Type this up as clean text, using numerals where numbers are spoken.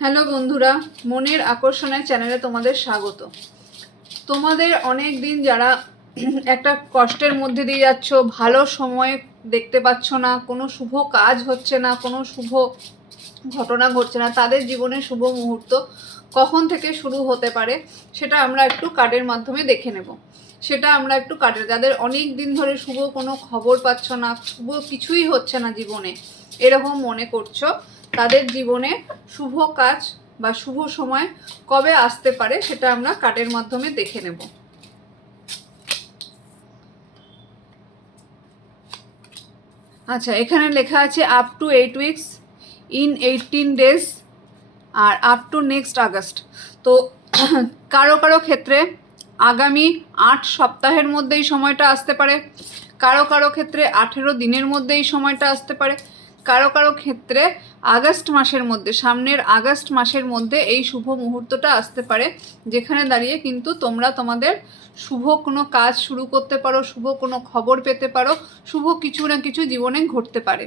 Hello বন্ধুরা, মনের আকর্ষণের চ্যানেলে তোমাদের স্বাগত। তোমাদের অনেক দিন যারা একটা কষ্টের মধ্যে দিয়ে যাচ্ছ, ভালো সময় দেখতে পাচ্ছ না, কোনো শুভ কাজ হচ্ছে না, কোনো শুভ ঘটনা ঘটছে না, তাদের জীবনে শুভ মুহূর্ত কখন থেকে শুরু হতে পারে সেটা আমরা একটু কার্ডের মাধ্যমে দেখে নেব। যাদের অনেক দিন ধরে শুভ কোনো খবর পাচ্ছ না, শুভ কিছুই হচ্ছে না জীবনে, এরকম মনে করছো, তাদের জীবনে শুভ কাজ বা শুভ সময় কবে আসতে পারে সেটা আমরা কার্ডের মাধ্যমে দেখে নেব। আচ্ছা, এখানে লেখা আছে up to 8 weeks, in 18 days, আর আপ টু নেক্সট আগস্ট। তো কারো কারো ক্ষেত্রে আগামী 8 সপ্তাহের মধ্যে এই সময়টা আসতে পারে, কারো কারো ক্ষেত্রে 18 দিনের মধ্যে এই সময়টা আসতে পারে, কারো কারো ক্ষেত্রে আগস্ট মাসের মধ্যে, সামনের আগস্ট মাসের মধ্যে এই শুভ মুহূর্তটা আসতে পারে, যেখানে দাঁড়িয়ে কিন্তু তোমরা তোমাদের শুভ কোনো কাজ শুরু করতে পারো, শুভ কোনো খবর পেতে পারো, শুভ কিছু না কিছু জীবনে ঘটতে পারে।